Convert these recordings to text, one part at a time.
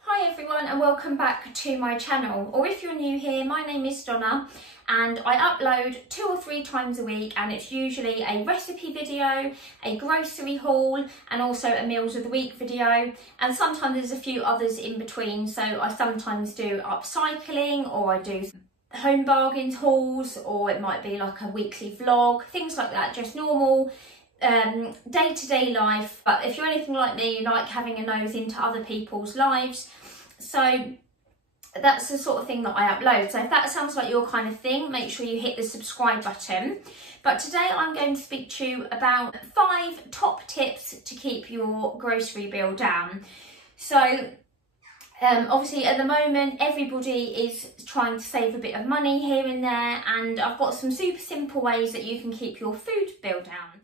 Hi everyone and welcome back to my channel, or if you're new here, my name is Donna and I upload 2 or 3 times a week, and it's usually a recipe video, a grocery haul and also a meals of the week video, and sometimes there's a few others in between. So I sometimes do upcycling, or I do home bargains hauls, or it might be like a weekly vlog, things like that, just normal day-to-day life. But if you're anything like me, you like having a nose into other people's lives, so that's the sort of thing that I upload. So if that sounds like your kind of thing, make sure you hit the subscribe button. But today I'm going to speak to you about 5 top tips to keep your grocery bill down. So obviously at the moment everybody is trying to save a bit of money here and there, and I've got some super simple ways that you can keep your food bill down.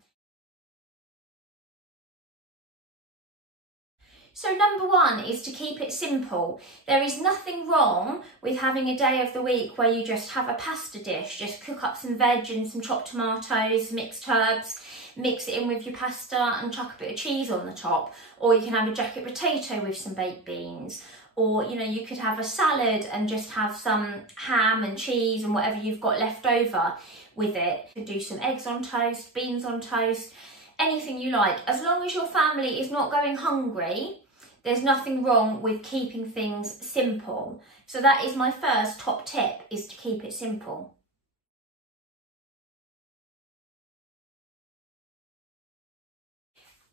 So number 1 is to keep it simple. There is nothing wrong with having a day of the week where you just have a pasta dish, just cook up some veg and some chopped tomatoes, mixed herbs, mix it in with your pasta and chuck a bit of cheese on the top. Or you can have a jacket potato with some baked beans. Or, you know, you could have a salad and just have some ham and cheese and whatever you've got left over with it. You could do some eggs on toast, beans on toast, anything you like. As long as your family is not going hungry, there's nothing wrong with keeping things simple. So that is my first top tip, is to keep it simple.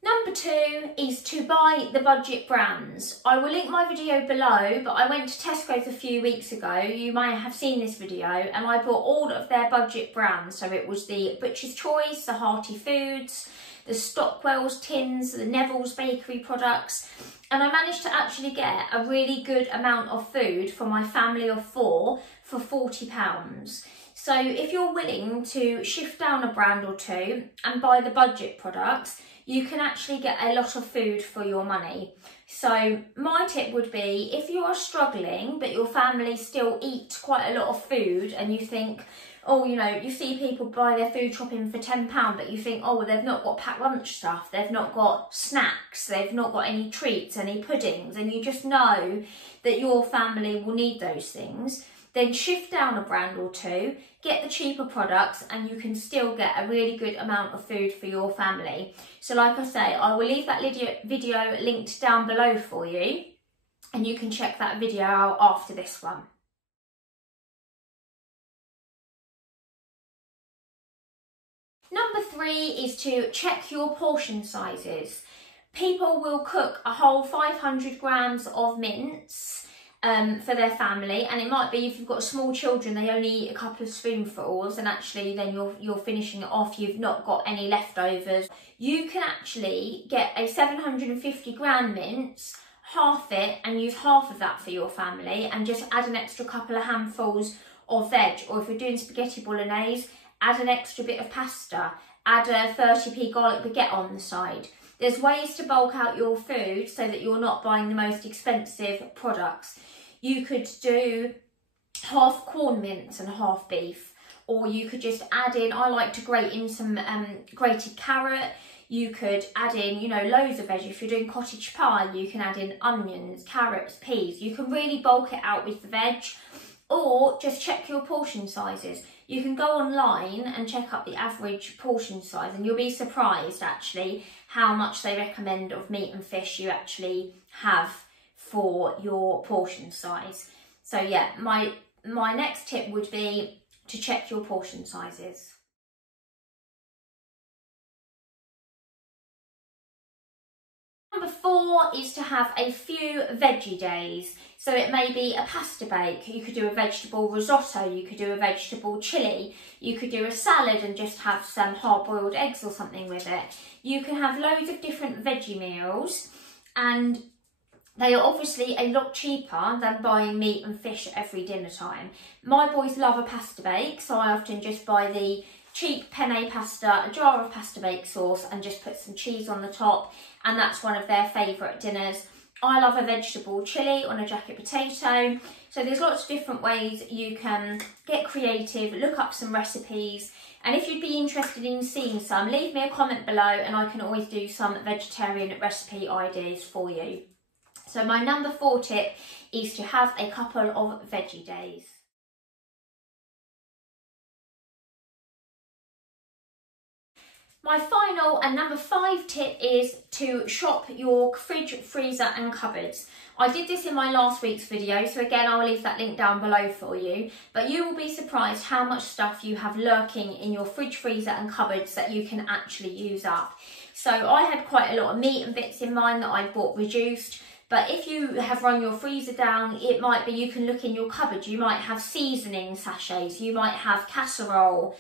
Number 2 is to buy the budget brands. I will link my video below, but I went to Tesco's a few weeks ago. You may have seen this video, and I bought all of their budget brands. So it was the Butcher's Choice, the Hearty Foods, the Stockwell's tins, the Neville's bakery products, and I managed to actually get a really good amount of food for my family of 4 for £40. So if you're willing to shift down a brand or 2 and buy the budget products, you can actually get a lot of food for your money. So my tip would be, if you are struggling but your family still eat quite a lot of food, and you think, oh, you know, you see people buy their food shopping for £10, but you think, oh, well, they've not got packed lunch stuff, they've not got snacks, they've not got any treats, any puddings, and you just know that your family will need those things, then shift down a brand or 2, get the cheaper products, and you can still get a really good amount of food for your family. So like I say, I will leave that video linked down below for you, and you can check that video out after this one. Number 3 is to check your portion sizes. People will cook a whole 500 grams of mince for their family, and it might be, if you've got small children, they only eat a couple of spoonfuls, and actually then you're finishing it off, you've not got any leftovers. You can actually get a 750 gram mince, half it, and use half of that for your family, and just add an extra couple of handfuls of veg. Or if you're doing spaghetti bolognese, add an extra bit of pasta, add a 30p garlic baguette on the side. There's ways to bulk out your food so that you're not buying the most expensive products. You could do half corn mince and half beef, or you could just add in, I like to grate in some grated carrot. You could add in, you know, loads of veggies. If you're doing cottage pie, you can add in onions, carrots, peas. You can really bulk it out with the veg, or just check your portion sizes. You can go online and check up the average portion size, and you'll be surprised actually how much they recommend of meat and fish you actually have for your portion size. So yeah, my next tip would be to check your portion sizes. Number 4 is to have a few veggie days. So it may be a pasta bake, you could do a vegetable risotto, you could do a vegetable chilli, you could do a salad and just have some hard-boiled eggs or something with it. You can have loads of different veggie meals, and they are obviously a lot cheaper than buying meat and fish every dinner time. My boys love a pasta bake, so I often just buy the cheap penne pasta, a jar of pasta bake sauce, and just put some cheese on the top, and that's one of their favourite dinners. I love a vegetable chilli on a jacket potato. So there's lots of different ways you can get creative, look up some recipes. And if you'd be interested in seeing some, leave me a comment below and I can always do some vegetarian recipe ideas for you. So my number 4 tip is to have a couple of veggie days. My final and number 5 tip is to shop your fridge, freezer and cupboards. I did this in my last week's video, so again I will leave that link down below for you, but you will be surprised how much stuff you have lurking in your fridge, freezer and cupboards that you can actually use up. So I had quite a lot of meat and bits in mine that I bought reduced, but if you have run your freezer down, it might be you can look in your cupboard. You might have seasoning sachets, you might have casserole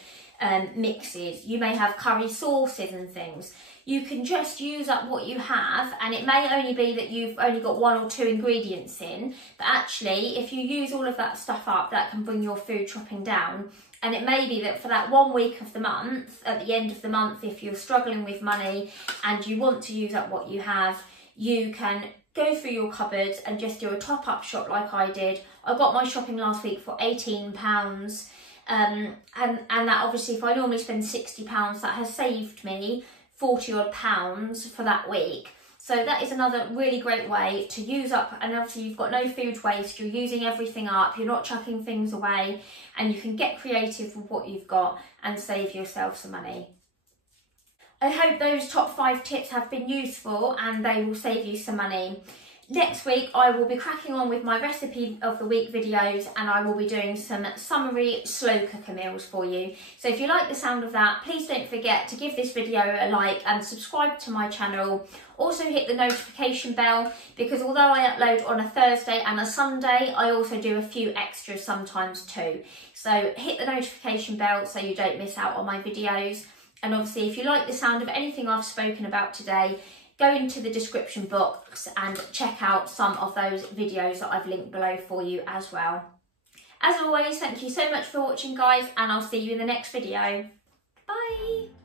mixes, you may have curry sauces and things. You can just use up what you have, and it may only be that you've only got 1 or 2 ingredients in, but actually if you use all of that stuff up, that can bring your food shopping down. And it may be that for that 1 week of the month, at the end of the month, if you're struggling with money and you want to use up what you have, you can go through your cupboards and just do a top-up shop like I did. I got my shopping last week for £18. And that obviously, if I normally spend £60, that has saved me 40 odd pounds for that week. So that is another really great way to use up, and obviously you've got no food waste, you're using everything up, you're not chucking things away, and you can get creative with what you've got and save yourself some money. I hope those top 5 tips have been useful and they will save you some money. Next week I will be cracking on with my recipe of the week videos, and I will be doing some summery slow cooker meals for you. So if you like the sound of that, please don't forget to give this video a like and subscribe to my channel. Also hit the notification bell, because although I upload on a Thursday and a Sunday, I also do a few extras sometimes too. So hit the notification bell so you don't miss out on my videos. And obviously if you like the sound of anything I've spoken about today, go into the description box and check out some of those videos that I've linked below for you as well. As always, thank you so much for watching guys, and I'll see you in the next video. Bye!